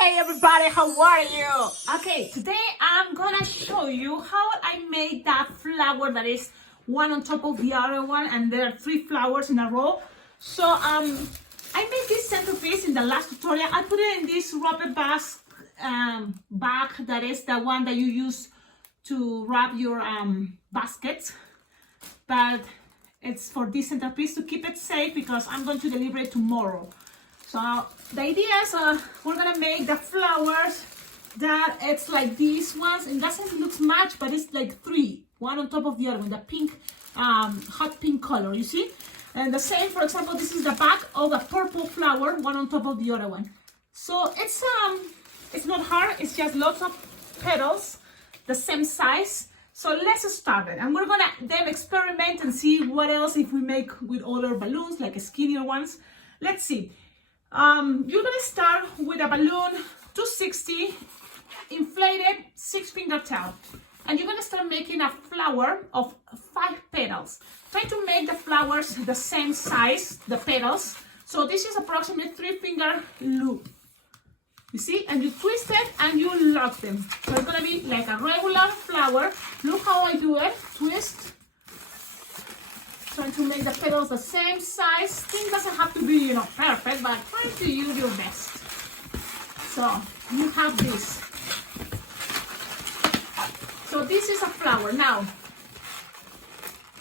Hey everybody, how are you? Okay, today I'm gonna show you how I made that flower that is one on top of the other one, and there are 3 flowers in a row. So I made this centerpiece in the last tutorial. I put it in this rubber bag that is the one that you use to wrap your baskets, but it's for this centerpiece to keep it safe because I'm going to deliver it tomorrow. So the idea is we're gonna make the flowers that it's like these ones. In that sense it looks matched, but it's like 3, one on top of the other one, the pink, hot pink color, you see? And the same, for example, this is the back of a purple flower, one on top of the other one. So it's not hard, it's just lots of petals, the same size. So let's start it. And we're gonna then experiment and see what else if we make with other balloons, like skinnier ones. Let's see. You're gonna start with a balloon 260 inflated 6-finger tail, and you're gonna start making a flower of 5 petals. Try to make the flowers the same size, the petals. So this is approximately 3-finger loop, you see, and you twist it and you lock them. So it's gonna be like a regular flower. Look how I do it. Twist, trying to make the petals the same size. Things doesn't have to be, perfect, but try to use your best. So you have this. So this is a flower. Now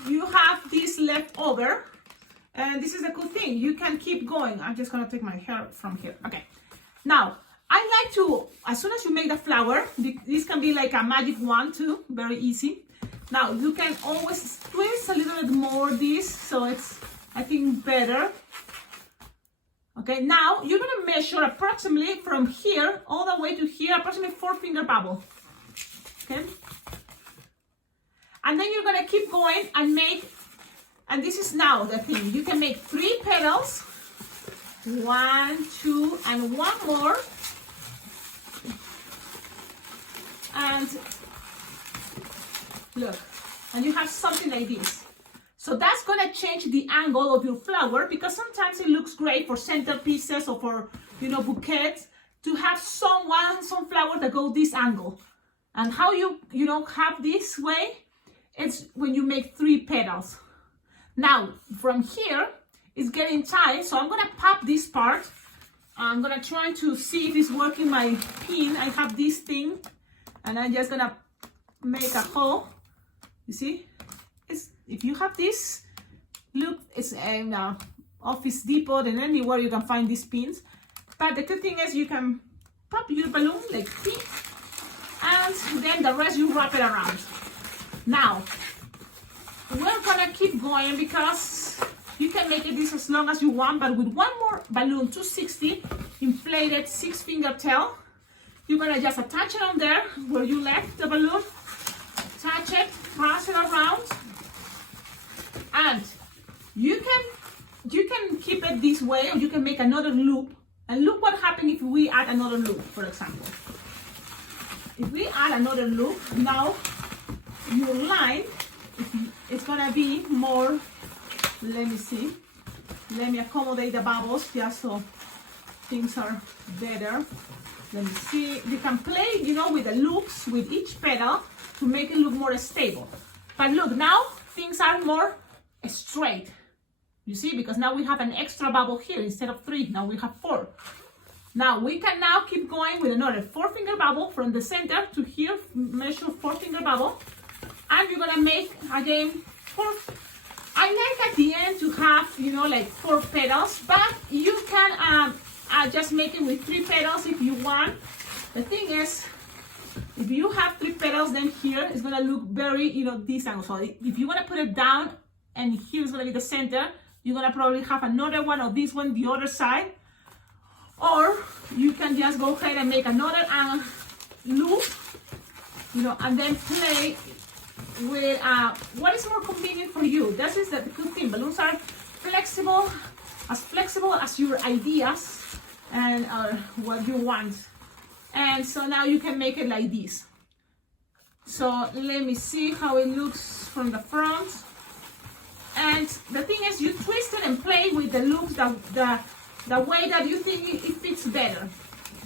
you have this left over, and this is a good thing. You can keep going. I'm just gonna take my hair from here. Okay. Now I like to, as soon as you make the flower, this can be like a magic wand too. Very easy. Now you can always twist a little bit more this, so it's, I think, better. Okay, now you're gonna measure approximately from here all the way to here, approximately 4-finger bubble. Okay, and then you're gonna keep going and make, and this is now the thing, you can make 3 petals, 1, 2, and 1 more, and look, and you have something like this. So that's gonna change the angle of your flower, because sometimes it looks great for centerpieces or for, bouquets, to have some flower that go this angle. And how you have this way, it's when you make 3 petals. Now from here it's getting tight, so I'm gonna pop this part. I'm gonna try to see if it's working my pin. I have this thing, and I'm just gonna make a hole. You see, if you have this, look, it's in Office Depot and anywhere you can find these pins. But the good thing is you can pop your balloon like this, and then the rest you wrap it around. Now we're gonna keep going because you can make it this as long as you want, but with 1 more balloon 260 inflated 6-finger tail, you're gonna just attach it on there where you left the balloon. Attach it, cross it around, and you can keep it this way, or you can make another loop. And look what happens if we add another loop. For example, if we add another loop, now your line, it's gonna be more, let me accommodate the bubbles just so things are better. Let me see, you can play with the loops with each petal to make it look more stable. But look, now things are more straight, you see, because now we have an extra bubble here instead of 3. Now we have 4. Now we can now keep going with another 4-finger bubble from the center to here, measure 4-finger bubble, and you're gonna make again 4. I like at the end to have like 4 petals, but you can just make it with 3 petals if you want. The thing is, if you have 3 petals, then here it's gonna look very, this angle. So if you wanna put it down and here's gonna be the center, you're gonna probably have another one of this one the other side. Or you can just go ahead and make another loop, and then play with what is more convenient for you. This is the good thing. Balloons are flexible as your ideas and what you want. And so now you can make it like this. So let me see how it looks from the front. And the thing is, you twist it and play with the loops the way that you think it fits better.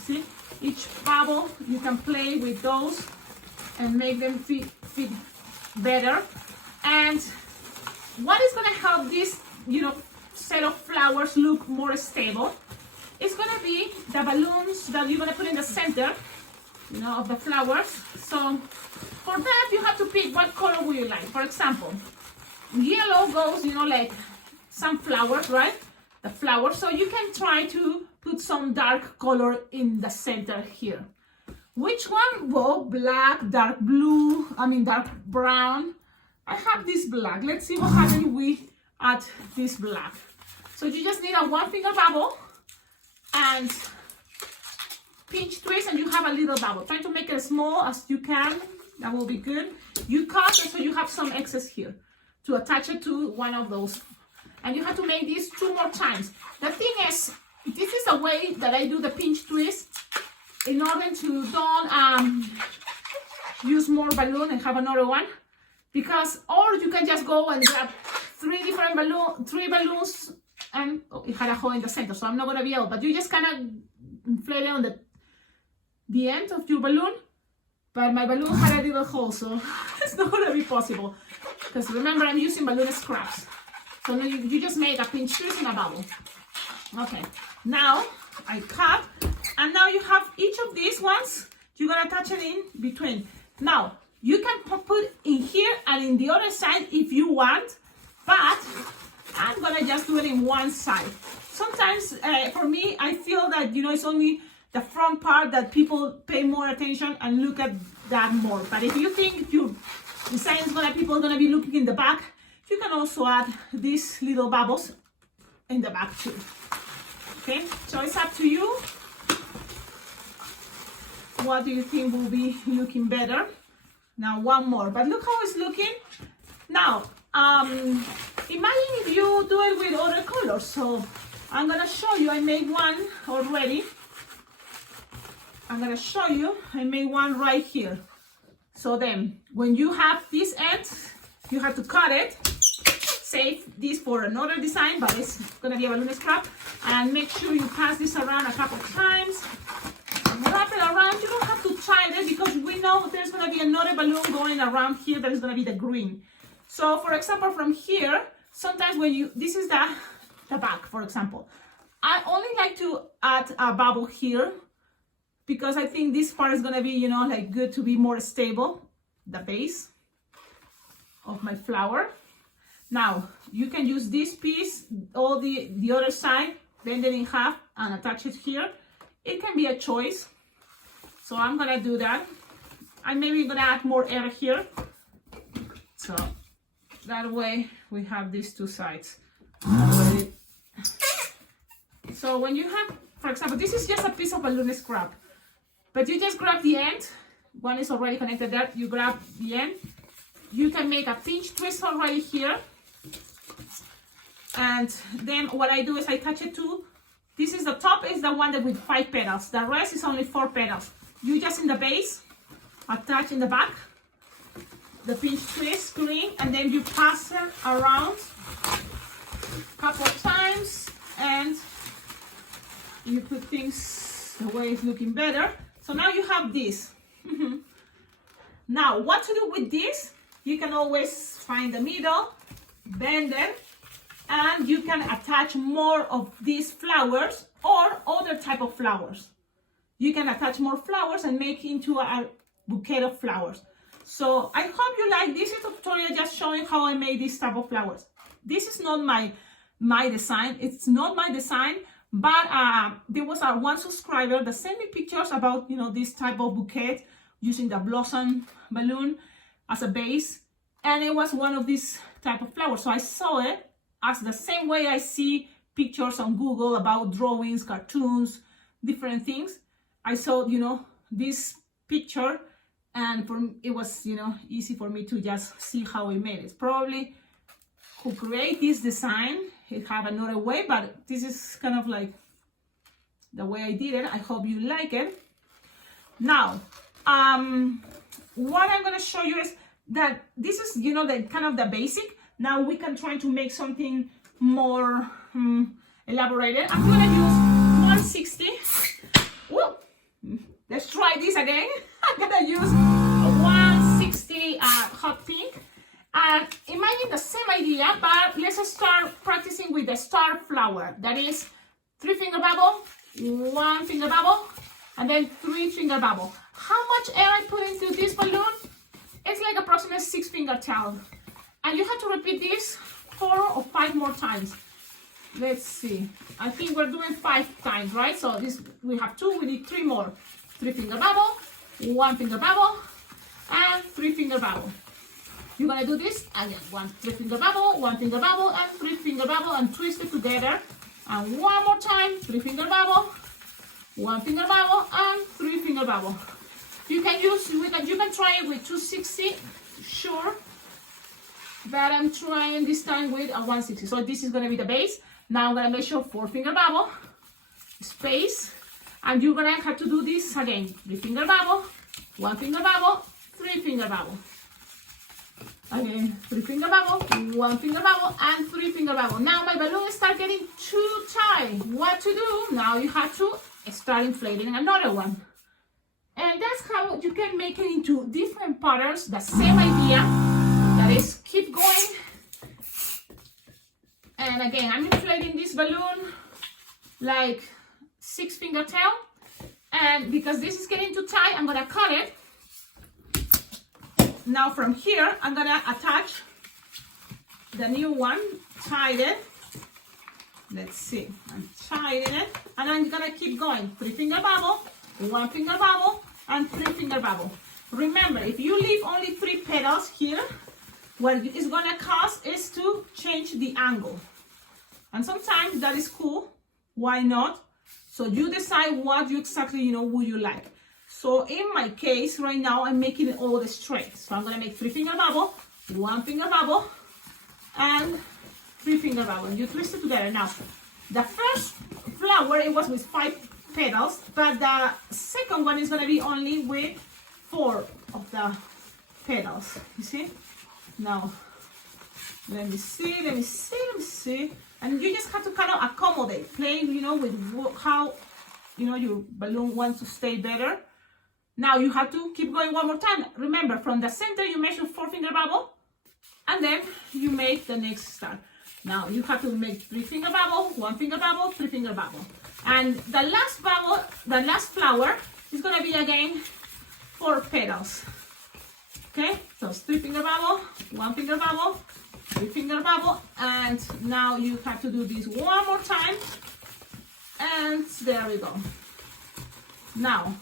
See? each bubble. You can play with those and make them fit better. And what is going to help this, set of flowers look more stable? It's going to be the balloons that you're going to put in the center, of the flowers. So for that, you have to pick what color will you like. For example, yellow goes, like some flowers, right? The flowers. So you can try to put some dark color in the center here. Which one? Well, black, dark blue, dark brown. I have this black. Let's see what happens if we add this black. So you just need a 1 finger bubble and pinch twist, and you have a little bubble. Try to make it as small as you can. That will be good. You cut it so you have some excess here to attach it to one of those. And you have to make this 2 more times. The thing is, this is the way that I do the pinch twist in order to don't use more balloon and have another one. Because, or you can just go and grab 3 balloons, and it had a hole in the center, so I'm not gonna be able, but you just kind of inflate it on the end of your balloon. But my balloon had a little hole, so it's not gonna be possible. Because remember, I'm using balloon scraps. So now you just make a pinch twist in a bubble. Okay, now I cut, and now you have each of these ones, you're gonna attach it in between. Now, you can put in here and in the other side if you want, but I'm gonna just do it in one side. Sometimes, for me, I feel that, it's only the front part that people pay more attention and look at that more. But if you think your design is people are gonna be looking in the back, you can also add these little bubbles in the back too. Okay, so it's up to you. What do you think will be looking better? Now one more, but look how it's looking. Now, imagine if you do it with other colors. So I'm gonna show you, I made one already. I'm gonna show you, I made one right here. So then, when you have this end, you have to cut it. Save this for another design, but it's gonna be a balloon scrap. And make sure you pass this around a couple of times. Wrap it around. You don't have to tie it because we know there's gonna be another balloon going around here that is gonna be the green. So for example, from here, sometimes when this is the back, for example. I only like to add a bubble here because I think this part is gonna be, good to be more stable, the base of my flower. Now, you can use this piece, all the other side, bend it in half and attach it here. It can be a choice. So I'm gonna do that. I'm maybe gonna add more air here. So that way we have these 2 sides. So when you have, for example, this is just a piece of balloon scrap, but you just grab the end. One is already connected there. You grab the end. You can make a pinch twist already here. And then what I do is I attach it to, this is the top, is the one that with 5 petals. The rest is only 4 petals. You just in the base, attach in the back, the pinch twist green, and then you pass it around a couple of times, and you put things the way it's looking better. So now you have this. Now, what to do with this? You can always find the middle, bend it, and you can attach more of these flowers or other type of flowers. You can attach more flowers and make into a bouquet of flowers. So I hope you like this tutorial, just showing how I made this type of flowers. This is not my design. It's not my design, but there was one subscriber that sent me pictures about this type of bouquet using the blossom balloon as a base, and it was one of these type of flowers. So I saw it as the same way I see pictures on Google about drawings, cartoons, different things. I saw this picture, and it was easy for me to just see how I made it. Probably who create this design, it have another way, but this is kind of like the way I did it. I hope you like it. Now, what I'm gonna show you is that this is the kind of the basic. Now we can try to make something more elaborated. I'm gonna use 160. Whoa, this again. I'm gonna use a 160 hot pink. Imagine the same idea, but let's start practicing with the star flower. That is 3-finger bubble, 1-finger bubble, and then 3-finger bubble. How much air I put into this balloon? It's like approximately 6-finger tail. And you have to repeat this 4 or 5 more times. Let's see. I think we're doing 5 times, right? So this we have 2, we need 3 more. 3-finger bubble, 1-finger bubble, and 3-finger bubble. You're gonna do this again. 3-finger bubble, 1-finger bubble, and 3-finger bubble, and twist it together. And one more time, 3-finger bubble, 1-finger bubble, and 3-finger bubble. You can try it with 260, sure. But I'm trying this time with a 160. So this is gonna be the base. Now I'm gonna measure 4-finger bubble, space, and you're gonna have to do this again. 3-finger bubble, 1-finger bubble, 3-finger bubble. Again, 3-finger bubble, 1-finger bubble, and 3-finger bubble. Now my balloon start getting too tight. What to do? Now you have to start inflating another one. And that's how you can make it into different patterns. The same idea. That is, keep going. And again, I'm inflating this balloon like 6-finger tail. And because this is getting too tight, I'm gonna cut it. Now from here, I'm gonna attach the new one, tie it. Let's see, I'm tying it, and I'm gonna keep going. 3-finger bubble, 1-finger bubble, and 3-finger bubble. Remember, if you leave only 3 petals here, what it's gonna cause is to change the angle. And sometimes that is cool, why not? So you decide what you exactly, would you like. So in my case, right now, I'm making it all straight. So I'm gonna make 3-finger bubble, 1-finger bubble, and 3-finger bubble. And you twist it together. Now, the first flower, it was with 5 petals, but the second one is gonna be only with 4 of the petals. You see? Now, let me see. And you just have to kind of accommodate, play, with how, your balloon wants to stay better. Now you have to keep going one more time. Remember, from the center you measure 4-finger bubble, and then you make the next star. Now you have to make 3-finger bubble, 1-finger bubble, 3-finger bubble. And the last bubble, the last flower is gonna be again 4 petals. Okay, so it's 3-finger bubble, 1-finger bubble, 3-finger bubble, and now you have to do this one more time. And there we go. Now,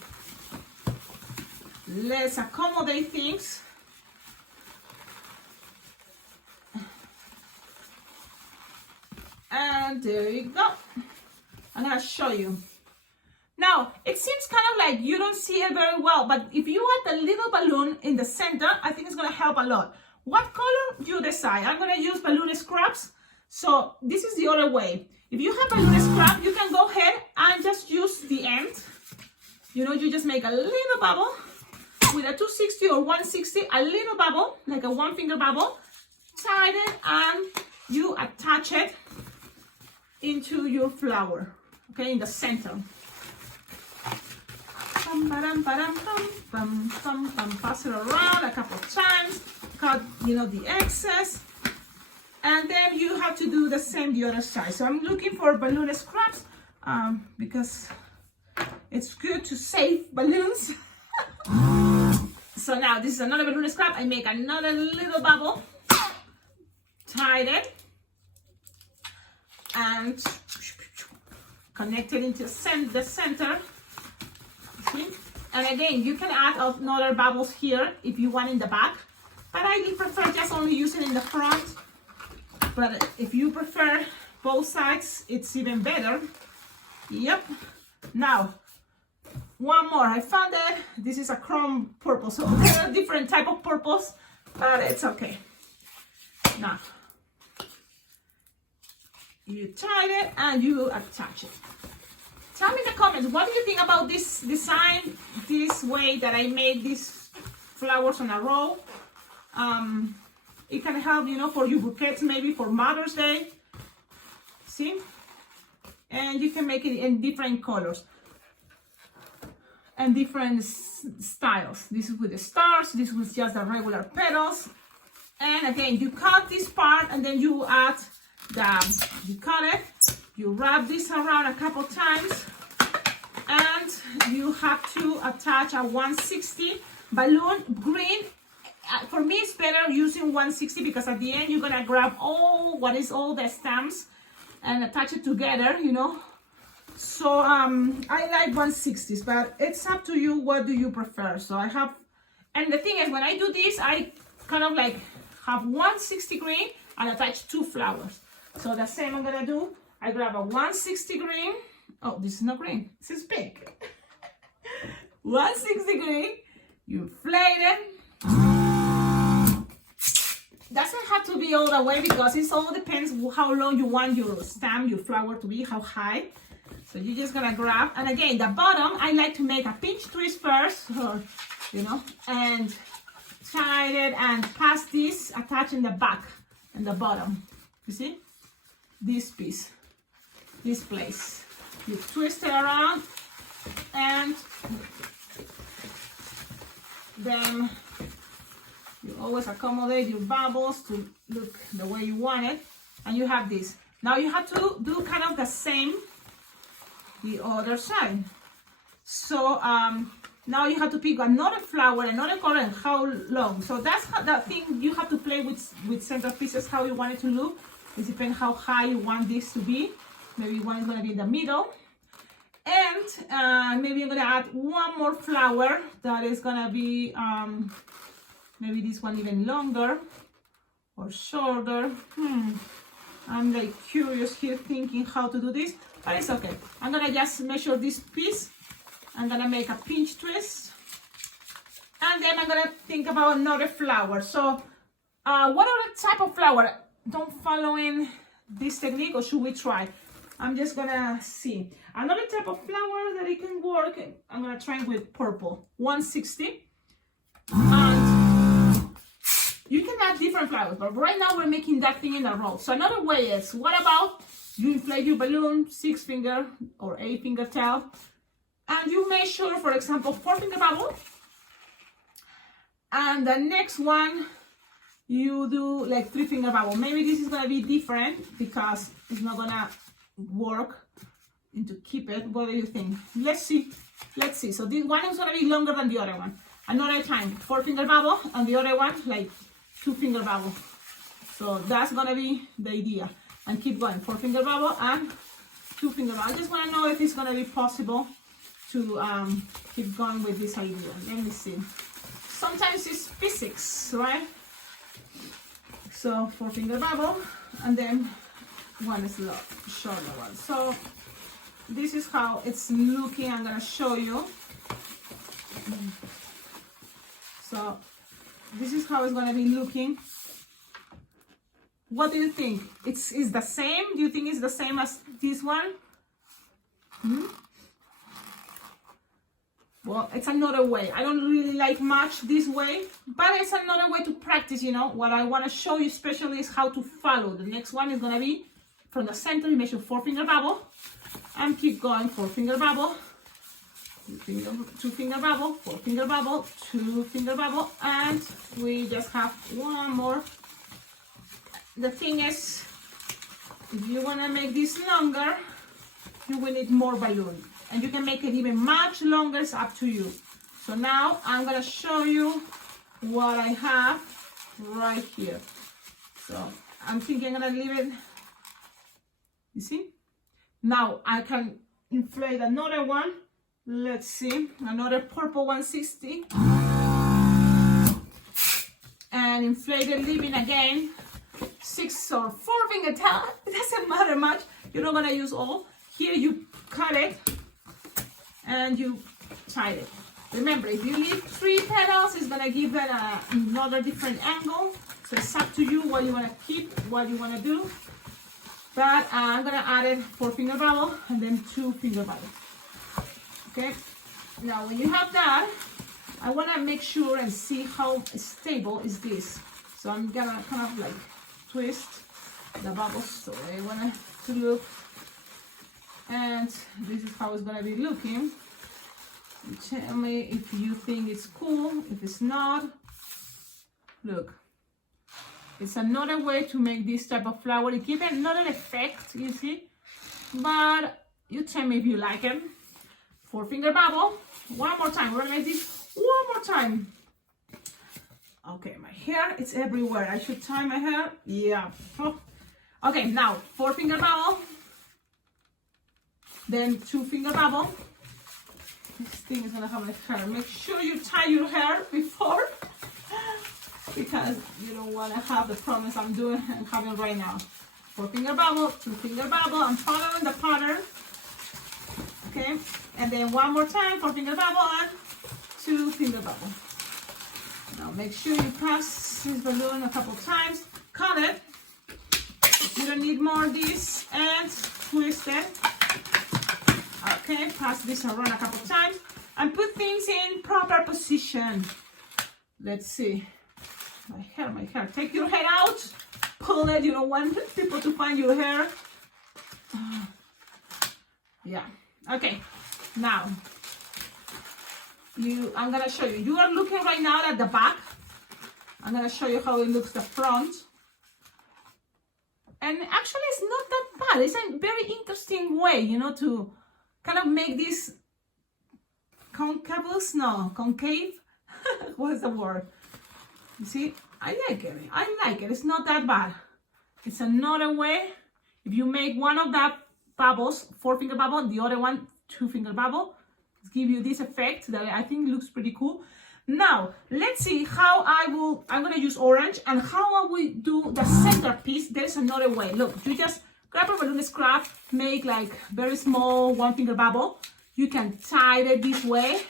let's accommodate things. And there you go. I'm gonna show you. Now, it seems kind of like you don't see it very well, but if you add the little balloon in the center, I think it's gonna help a lot. What color you decide? I'm gonna use balloon scraps. So this is the other way. If you have balloon scrap, you can go ahead and just use the end. You just make a little bubble with a 260 or 160, a little bubble, like a 1-finger bubble, tie it, and you attach it into your flower, okay, in the center. Pass it around a couple of times, cut, the excess, and then you have to do the same the other side. So I'm looking for balloon scraps because it's good to save balloons. So now this is another balloon scrap. I make another little bubble, tie it, and connect it into the center. See? And again, you can add another bubbles here if you want in the back, but I prefer just only using in the front. But if you prefer both sides, it's even better. Yep. Now, one more. I found it. This is a chrome purple, so there are different type of purples, but it's okay. Now, you tie it and you attach it. Tell me in the comments, what do you think about this design, this way that I made these flowers on a row? It can help, for your bouquets, maybe for Mother's Day. See? And you can make it in different colors and different styles. This is with the stars, this was just the regular petals. And again, you cut this part and then you add you cut it, you wrap this around a couple times, and you have to attach a 160 balloon green. For me, it's better using 160 because at the end you're gonna grab all the stamps and attach it together, you know. So I like 160s, but it's up to you. What do you prefer? So I have, and the thing is, when I do this, I kind of like have 160 green and attach 2 flowers. So the same I'm gonna do. I grab a 160 green. Oh, this is not green. This is pink. 160 green. You inflate it. Doesn't have to be all the way because it all depends how long you want your stem, your flower to be, how high. So you're just gonna grab, and again, the bottom, I like to make a pinch twist first, or, you know, and tie it and pass this, attach in the back and the bottom. You see? This piece, this place. You twist it around and then you always accommodate your bubbles to look the way you want it, and you have this. Now you have to do kind of the same the other side. So now you have to pick another flower, another color, and how long. So that's the thing you have to play with center pieces, how you want it to look. It depends how high you want this to be. Maybe one is going to be in the middle. And maybe you're going to add one more flower that is going to be maybe this one even longer or shorter. I'm like curious here thinking how to do this, but it's okay. I'm gonna just measure this piece. I'm gonna make a pinch twist. And then I'm gonna think about another flower. So what other type of flower? Don't follow in this technique, or should we try? I'm just gonna see. Another type of flower that it can work, I'm gonna try with purple, 160. And you can add different flowers, but right now we're making that thing in a roll. So another way is, what about you inflate your balloon, 6-finger or 8-finger tail, and you measure, for example, 4-finger bubble, and the next one you do like 3-finger bubble. Maybe this is gonna be different because it's not gonna work and to keep it. What do you think? Let's see. So this one is gonna be longer than the other one. Another time, 4-finger bubble, and the other one like 2-finger bubble. So that's gonna be the idea. And keep going, 4-finger bubble and 2-finger bubble. I just wanna know if it's gonna be possible to keep going with this idea. Let me see. Sometimes it's physics, right? So 4-finger bubble, and then one is the shorter one. So this is how it's looking. I'm gonna show you. So this is how it's gonna be looking. What do you think? It's the same? Do you think it's the same as this one? Well, it's another way. I don't really like much this way, but it's another way to practice, you know. What I want to show you especially is how to follow. The next one is going to be from the center, you measure 4-finger bubble and keep going, 4-finger bubble, 2-finger bubble, 4-finger bubble, 2-finger bubble, and we just have one more. The thing is, if you want to make this longer, you will need more balloon. And you can make it even much longer, it's up to you. So now I'm gonna show you what I have right here. So I'm thinking I'm gonna leave it, you see? Now I can inflate another one. Let's see, another purple 160. And inflate it, leaving again 6 or 4-finger tail. It doesn't matter much. You're not gonna use all. Here you cut it and you tie it. Remember, if you leave 3 petals, it's gonna give it another different angle. So it's up to you what you wanna keep, what you wanna do. But I'm gonna add it 4-finger bubble and then 2-finger bubble. Okay. Now when you have that, I wanna make sure and see how stable is this. So I'm gonna kind of like twist the bubbles so I want it to look. And this is how it's gonna be looking. Tell me if you think it's cool. If it's not, look. It's another way to make this type of flower. It gives another effect, you see. But you tell me if you like it. 4-finger bubble. One more time. We're gonna make this one more time. Okay, my hair, it's everywhere. I should tie my hair. Yeah. Okay, now 4-finger bubble. Then 2-finger bubble. This thing is gonna have my hair. Make sure you tie your hair before, because you don't wanna have the problems I'm doing and having right now. 4-finger bubble, 2-finger bubble. I'm following the pattern. Okay, and then one more time, 4-finger bubble and 2-finger bubble. Now make sure you pass this balloon a couple times. Cut it. You don't need more of this, and twist it. Okay, pass this around a couple times and put things in proper position. Let's see. My hair. Take your hair out. Pull it. You don't want people to find your hair. Yeah. Okay. Now, I'm gonna show you. You are looking right now at the back. I'm gonna show you how it looks the front. And actually, it's not that bad. It's a very interesting way, you know, to kind of make this concave. What's the word? You see, I like it. It's not that bad. It's another way. If you make one of that bubbles, 4-finger bubble, the other one, 2-finger bubble, give you this effect that I think looks pretty cool. Now, let's see how I'm gonna use orange and how I will do the centerpiece. There's another way. Look, you just grab a balloon scrap, make like very small 1-finger bubble. You can tie it this way,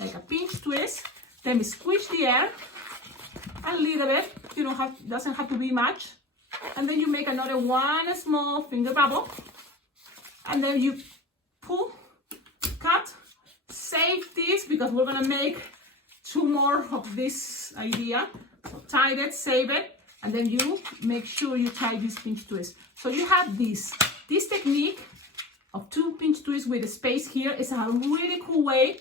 like a pinch twist. Then squish the air a little bit. You doesn't have to be much. And then you make another one small finger bubble. And then you pull, cut, save this because we're gonna make 2 more of this idea. So tie it, save it, and then you make sure you tie this pinch twist. So you have this technique of 2 pinch twists with a space here is a really cool way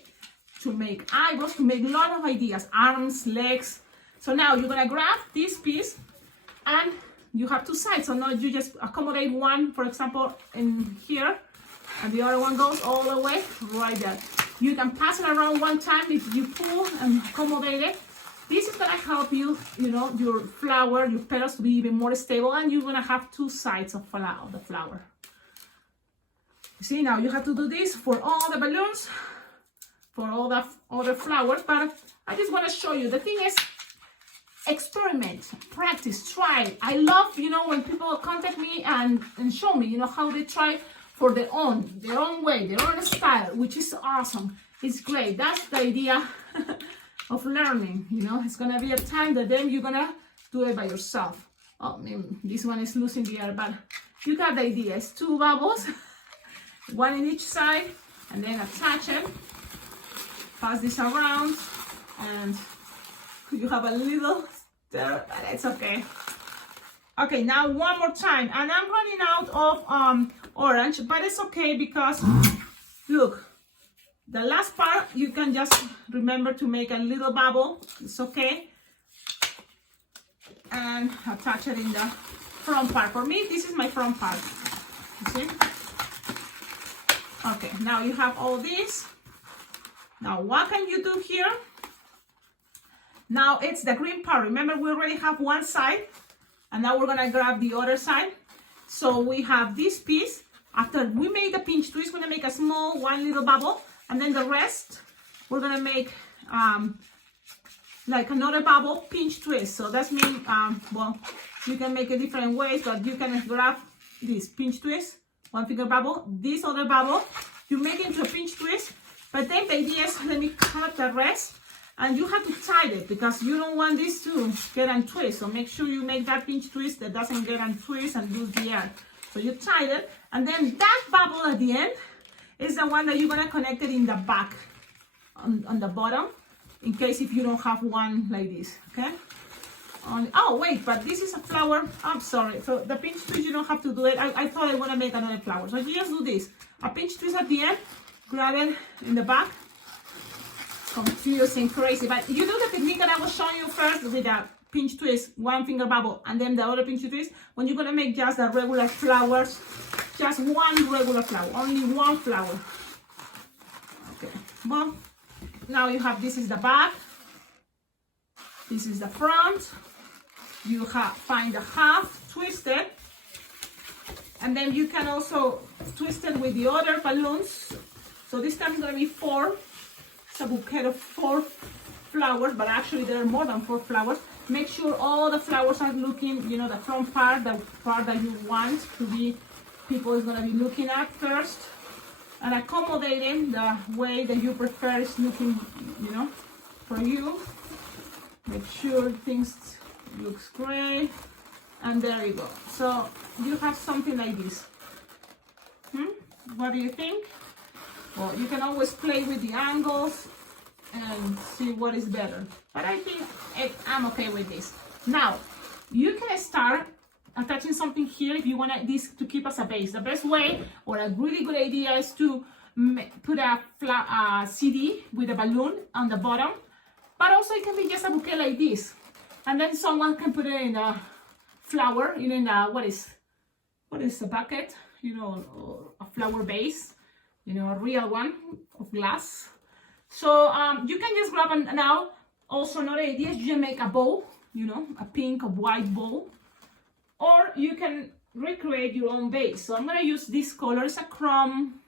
to make eyebrows, to make a lot of ideas, arms, legs. So now you're gonna grab this piece and you have 2 sides. So now you just accommodate one, for example, in here, and the other one goes all the way right there. You can pass it around one time if you pull and accommodate it. This is gonna help you, your flower, your petals to be even more stable, and you're gonna have 2 sides of the flower. You see, now you have to do this for all the balloons, for all the other flowers, but I just wanna show you. The thing is, experiment, practice, try. I love, when people contact me and show me, how they try for their own way, their own style, which is awesome. It's great. That's the idea of learning. It's gonna be a time that then you're gonna do it by yourself. Oh, this one is losing the air, but you got the idea. It's 2 bubbles, 1 in each side, and then attach it. Pass this around, and you have a little there, but it's okay. Okay, now one more time, and I'm running out of orange, but it's okay because look, the last part you can just remember to make a little bubble. It's okay, and attach it in the front part. For me, this is my front part. You see? Okay, now you have all this. Now what can you do here? Now it's the green part. Remember, we already have one side, and now we're gonna grab the other side. So we have this piece. After we made the pinch twist, we're gonna make a small 1 little bubble, and then the rest we're gonna make like another bubble pinch twist. So that means well, you can make it different ways, but you can grab this pinch twist, 1-finger bubble, this other bubble, you make it into a pinch twist. But then the idea is, let me cut the rest, and you have to tie it because you don't want this to get untwist. So make sure you make that pinch twist that doesn't get untwist and lose the air. So you tie it, and then that bubble at the end is the one that you're gonna connect it in the back, on the bottom, in case if you don't have one like this, okay? Oh wait, but this is a flower. I'm sorry. So the pinch twist, you don't have to do it. I thought I want to make another flower. So you just do this. A pinch twist at the end, grab it in the back, confusing, crazy. But you do the technique that I was showing you first with a pinch twist, one finger bubble, and then the other pinch twist. When you're gonna make just the regular flowers, just one regular flower, only one flower. Okay, well, now you have, this is the back, this is the front. You find the half twisted, and then you can also twist it with the other balloons. So this time it's gonna be 4. It's a bouquet of 4 flowers, but actually there are more than 4 flowers. Make sure all the flowers are looking, you know, the front part, the part that you want to be, people is gonna be looking at first, and accommodating the way that you prefer is looking, you know, for you. Make sure things looks great, and there you go. So you have something like this. What do you think? Well, you can always play with the angles and see what is better, but I think I'm okay with this. Now you can start attaching something here if you want this to keep as a base. The best way, or a really good idea, is to put a CD with a balloon on the bottom, but also it can be just a bouquet like this, and then someone can put it in a flower, you know, in a, what is a bucket, you know, a flower base, you know, a real one of glass. So you can just grab now also another idea is you can make a bow, you know, a pink or white bow, or you can recreate your own base. So I'm gonna use this color. It's a chrome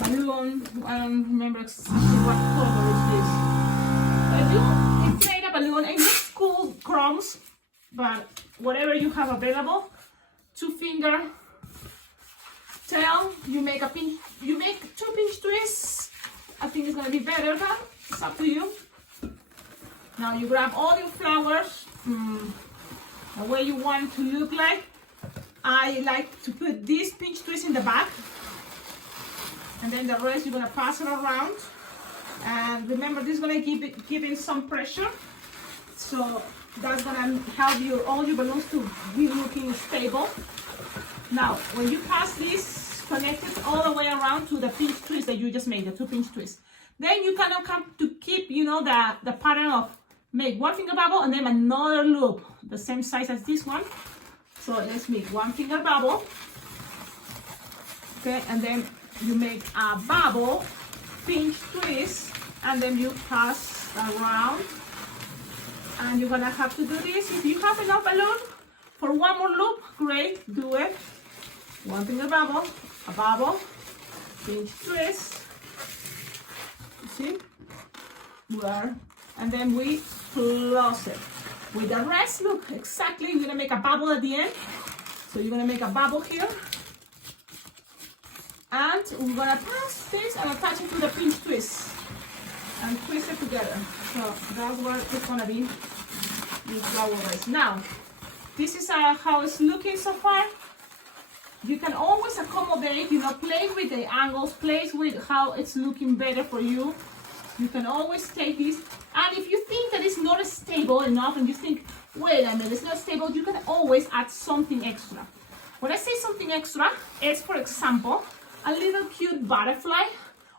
balloon. I don't remember exactly what color is this. But you inflate a balloon and use cool chromes, but whatever you have available. 2-finger tail. You make 2 pinch twists. I think it's gonna be better, but it's up to you. Now you grab all your flowers the way you want it to look like. I like to put this pinch twist in the back, and then the rest you're gonna pass it around. And remember, this is gonna give it some pressure, so that's gonna help all your balloons to be looking stable. Now, when you pass this, connect it all the way around to the pinch twist that you just made, the 2 pinch twists. Then you can come to keep, you know, the pattern of make 1 finger bubble and then another loop, the same size as this one. So let's make 1 finger bubble. Okay, and then you make a bubble, pinch twist, and then you pass around. And you're gonna have to do this. If you have enough balloon for 1 more loop, great, do it. 1 finger bubble, a bubble, pinch twist. You see? And then we close it. With the rest, look, exactly, you're gonna make a bubble at the end. So you're gonna make a bubble here. And we're gonna pass this and attach it to the pinch twist. And twist it together. So that's what it's gonna be in flower base. Now, this is how it's looking so far. You can always accommodate, you know, play with the angles, play with how it's looking better for you. You can always take this, and if you think that it's not stable enough and you think, wait a minute, it's not stable, you can always add something extra. When I say something extra, it's, for example, a little cute butterfly,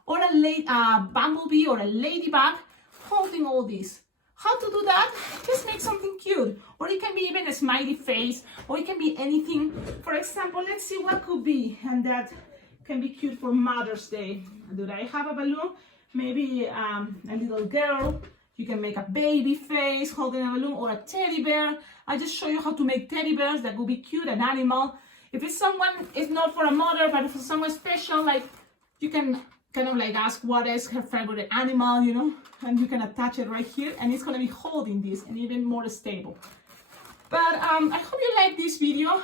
or a bumblebee or a ladybug holding all this. How to do that? Just make something cute, or it can be even a smiley face, or it can be anything. For example, let's see what could be, and that can be cute for Mother's Day. Do I have a balloon? Maybe a little girl. You can make a baby face holding a balloon, or a teddy bear. I just show you how to make teddy bears that would be cute, an animal. If it's someone, it's not for a mother, but for someone special, like, you can kind of like ask what is her favorite animal, you know, and you can attach it right here, and it's going to be holding this and even more stable. But I hope you like this video.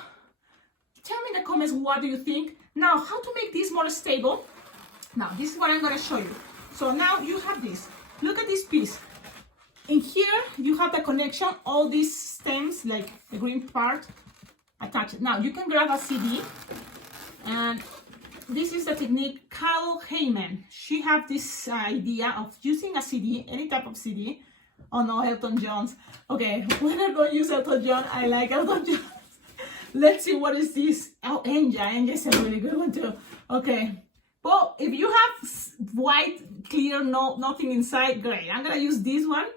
Tell me in the comments, what do you think? Now, how to make this more stable. Now, this is what I'm going to show you. So now you have this. Look at this piece. In here, you have the connection, all these stems, like the green part, attach it. Now, you can grab a CD, and this is the technique Carol Heyman. She had this idea of using a CD, any type of CD. Oh no, Elton John's. Okay, we're not going to use Elton John. I like Elton John. Let's see, what is this? Oh, Enya. Enya is a really good one too. Okay, But if you have white, clear, nothing inside, great. I'm gonna use this one.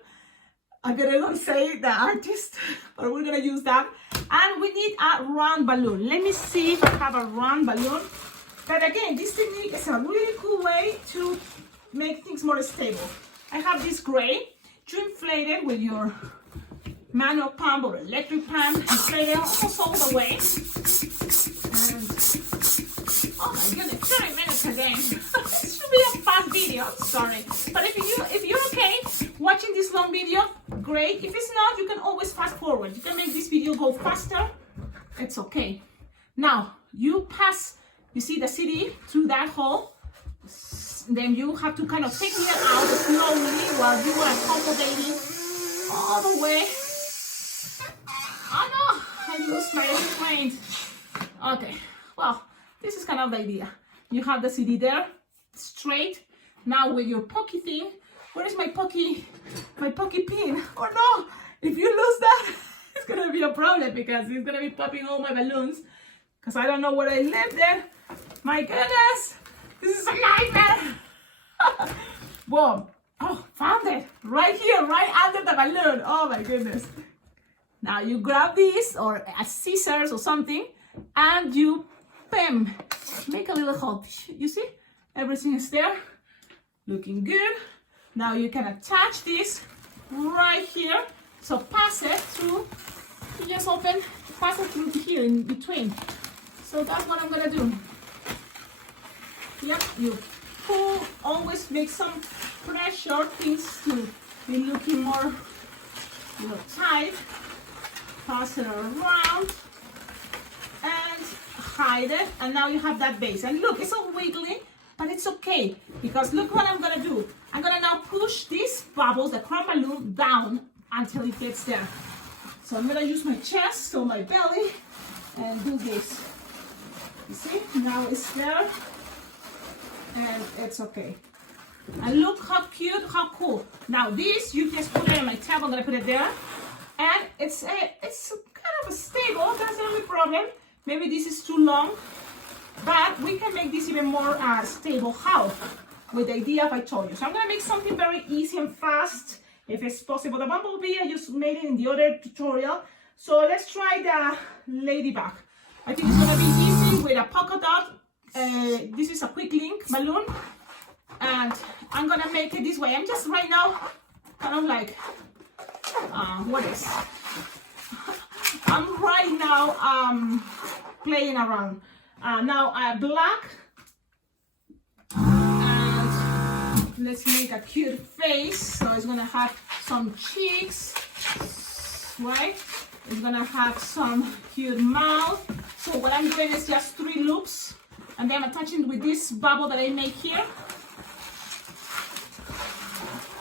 I'm gonna not say the artist, but we're gonna use that. And we need a round balloon. Let me see if I have a round balloon. But again, this technique is a really cool way to make things more stable. I have this gray. You inflate it with your manual pump or electric pump. Inflate it almost all the way. And oh my goodness, 30 minutes again. It should be a fast video. I'm sorry, but if you're okay watching this long video, great. If it's not, you can always fast forward. You can make this video go faster. It's okay. Now you pass. You see the CD through that hole. Then you have to kind of take it out slowly while you are accommodating all the way. Oh no, I lose my point. Okay, well, this is kind of the idea. You have the CD there, straight. Now with your pokey thing, where is my pokey pin? Oh no, if you lose that, it's gonna be a problem because it's gonna be popping all my balloons because I don't know where I left them. My goodness, this is a nightmare. Boom. Oh, found it. Right here, right under the balloon. Oh my goodness. Now you grab this or a scissors or something and you, bam, make a little hole. You see? Everything is there. Looking good. Now you can attach this right here. So pass it through. You just open, pass it through here in between. So that's what I'm gonna do. Yep, you pull, always make some pressure, things to be looking more, tight. Pass it around and hide it, and now you have that base. And look, it's all wiggly, but it's okay because look what I'm gonna do. I'm gonna now push these bubbles, the crown balloon, down until it gets there. So I'm gonna use my chest, so my belly, and do this. You see, now it's there. And it's okay. And look how cute, how cool. Now this, you just put it on my tab. I'm gonna put it there, and it's kind of stable. That's the only problem. Maybe this is too long, but we can make this even more stable. How? With the idea I told you. So I'm gonna make something very easy and fast, if it's possible. The bumblebee I just made it in the other tutorial. So let's try the ladybug. I think it's gonna be easy with a polka dot. This is a quick link balloon, and I'm gonna make it this way. I'm just right now kind of like what is I'm right now playing around. Now black, and let's make a cute face. So it's gonna have some cheeks, right? It's gonna have some cute mouth. So what I'm doing is just 3 loops. And then I'm attaching with this bubble that I made here.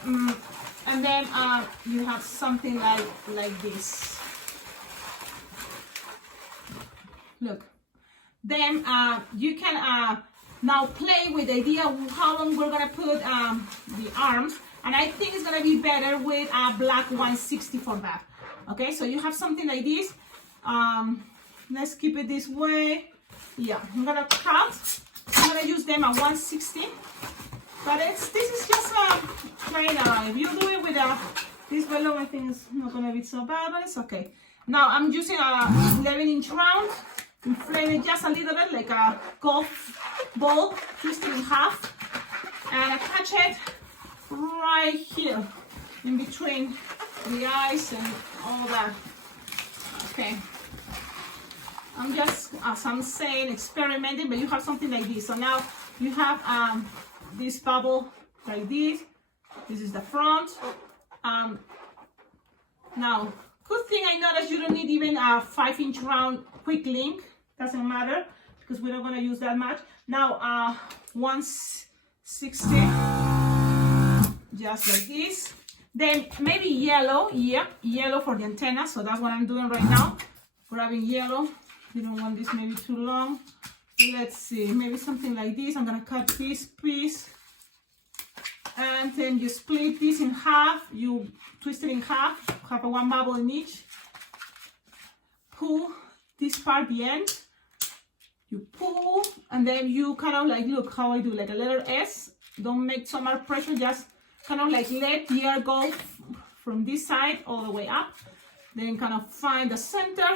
And then you have something like this. Look. Then you can now play with the idea of how long we're gonna put the arms. And I think it's gonna be better with a black 160 for that. Okay, so you have something like this. Let's keep it this way. Yeah, I'm gonna cut. I'm gonna use them at 160, but this is just a plain. If you do it with this balloon, I think it's not gonna be so bad, but it's okay. Now I'm using a 11-inch round, inflate it just a little bit like a golf ball, twist it in half, and attach it right here in between the eyes and all that. Okay. I'm just, as I'm saying, experimenting, but you have something like this. So now you have this bubble like this. This is the front. Now, good thing I noticed you don't need even a 5-inch round quick link. Doesn't matter because we're not going to use that much. Now, 160, just like this. Then maybe yellow. Yep, yellow for the antenna. So that's what I'm doing right now. Grabbing yellow. You don't want this maybe too long. Let's see, maybe something like this. I'm gonna cut this piece, and then you split this in half. You twist it in half, have a 1 bubble in each. Pull this part, the end, You pull, and then you kind of like, look how I do, like a letter S. Don't make so much pressure, just kind of like let the air go from this side all the way up. Then kind of find the center,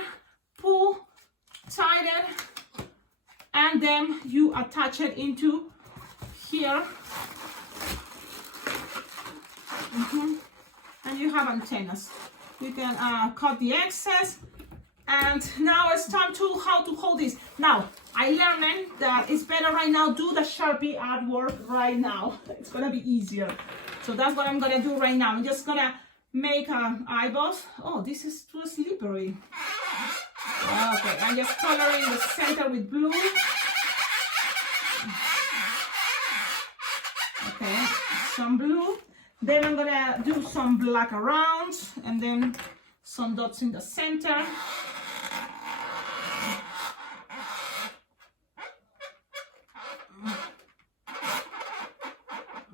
pull, tighten, and then you attach it into here. And you have antennas. You can cut the excess. And now it's time to how to hold this. Now, I learned that it's better right now, do the Sharpie artwork right now. It's gonna be easier. So that's what I'm gonna do right now. I'm just gonna make eyeballs. Oh, this is too slippery. Okay, I'm just coloring the center with blue. Okay, some blue. Then I'm gonna do some black around and then some dots in the center.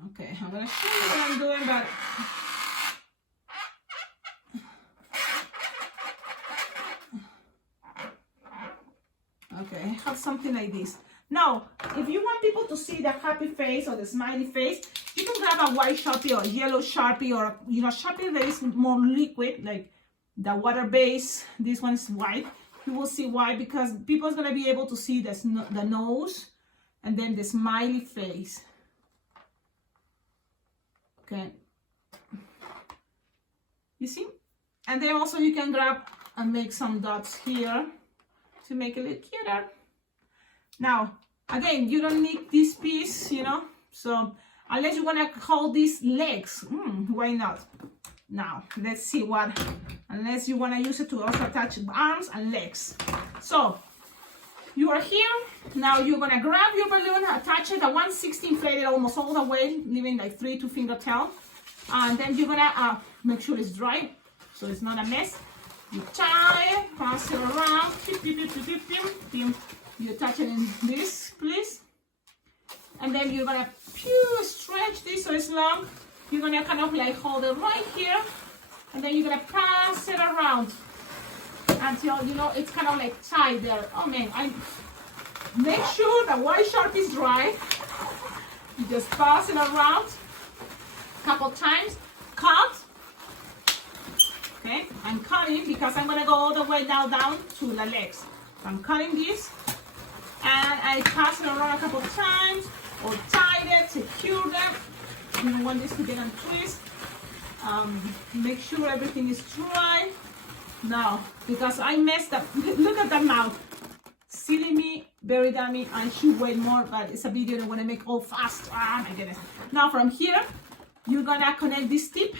Okay, I'm gonna show you what I'm doing, but okay, I have something like this. Now, if you want people to see the happy face or the smiley face, you can grab a white Sharpie or a yellow Sharpie or, you know, Sharpie that is more liquid, like the water base. This one is white. You will see why, because people are going to be able to see the nose and then the smiley face. Okay. You see? And then also you can grab and make some dots here to make it a little cuter. Now, again, you don't need this piece, you know, so unless you want to hold these legs, why not? Now, let's see what, unless you want to use it to also attach arms and legs. So, you are here. Now, you're going to grab your balloon, attach it at 1/16 inflated almost all the way, leaving like 3 to finger tail. And then you're going to make sure it's dry, so it's not a mess. You tie it, pass it around, you attach it in this, please. And then you're gonna stretch this so it's long. You're gonna kind of like hold it right here. And then you're gonna pass it around until, you know, it's kind of like tied there. Oh man, make sure the white Sharpie is dry. You just pass it around a couple times. Cut. Okay, I'm cutting because I'm gonna go all the way down to the legs. I'm cutting this and I pass it around a couple of times or tie it, secure them. You don't want this to get untwist. Make sure everything is dry. Now, because I messed up, look at that mouth. Silly me, very dummy. I should wait more, but it's a video that I want to make all fast. Ah, my goodness. Now from here, you're gonna connect this tip,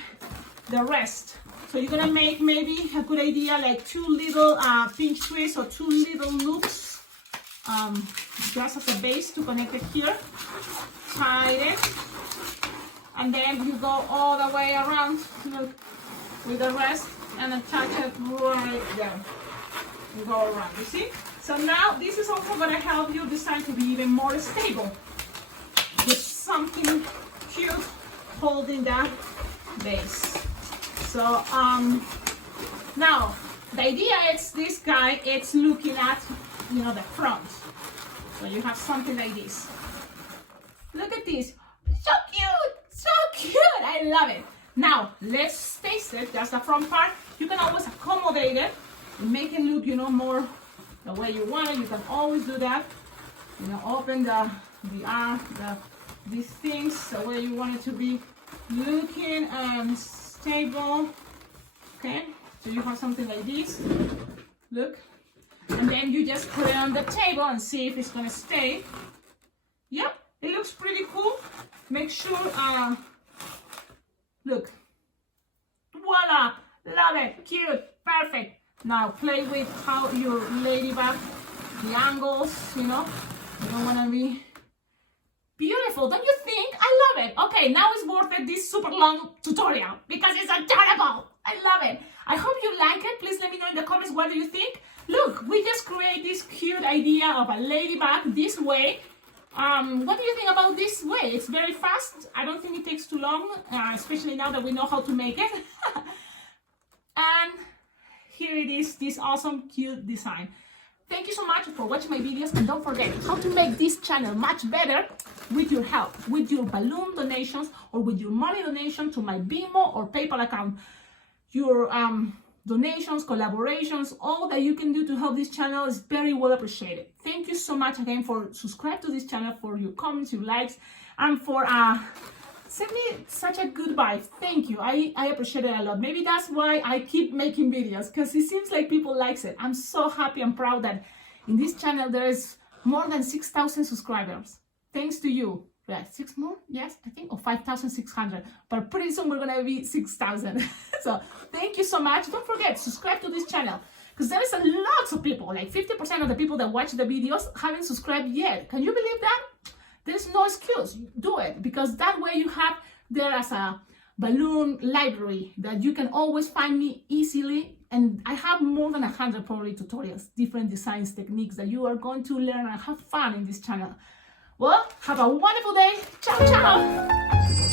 the rest. So you're gonna make maybe a good idea like 2 little pinch twists or 2 little loops, just as a base to connect it here. Tie it, and then you go all the way around, look, with the rest, and attach it right there. You go around, you see? So now this is also gonna help your design to be even more stable. With something cute holding that base. So now the idea is this guy, it's looking at, you know, the front. So you have something like this. Look at this. So cute, so cute. I love it. Now let's taste it. That's the front part. You can always accommodate it and make it look, you know, more the way you want it. You can always do that. You know, open these things the way you want it to be looking stable. Okay, so you have something like this. Look, and then you just put it on the table and see if it's gonna stay. Yep, it looks pretty cool. Make sure, look, voila, love it, cute, perfect. Now play with how your ladybug, the angles, you know, you don't want to be beautiful, don't you think? I love it. Okay, now it's worth it, this super long tutorial, because it's adorable. I love it. I hope you like it. Please let me know in the comments, what do you think? Look, we just create this cute idea of a ladybug this way. What do you think about this way? It's very fast. I don't think it takes too long, especially now that we know how to make it. And here it is, this awesome, cute design. Thank you so much for watching my videos, and don't forget how to make this channel much better with your help, with your balloon donations or with your money donation to my Venmo or PayPal account. Your donations, collaborations, all that you can do to help this channel is very well appreciated. Thank you so much again for subscribe to this channel, for your comments, your likes, and for send me such a good vibe. Thank you. I appreciate it a lot. Maybe that's why I keep making videos, because it seems like people likes it. I'm so happy and proud that in this channel there is more than 6,000 subscribers. Thanks to you. Yeah, 6 more? Yes, I think, or 5,600. But pretty soon we're gonna be 6,000. So thank you so much. Don't forget, subscribe to this channel, because there is a lots of people, like 50% of the people that watch the videos haven't subscribed yet. Can you believe that? There's no excuse. Do it, because that way you have there as a balloon library that you can always find me easily. And I have more than 100 probably tutorials, different designs, techniques that you are going to learn and have fun in this channel. Well, have a wonderful day. Ciao, ciao.